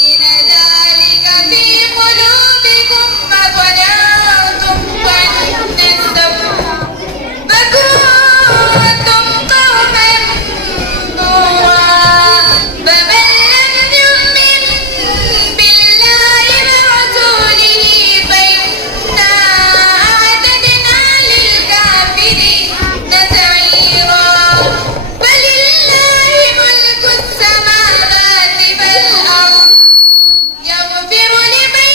إن ذلك في قلوبكم فظننتم فكنتم قوما بورا فمن لم يؤمن بالله ورسوله فإنا أعتدنا للكافرين سعيرا فلله ملك السماوات والأرض يغفر لمن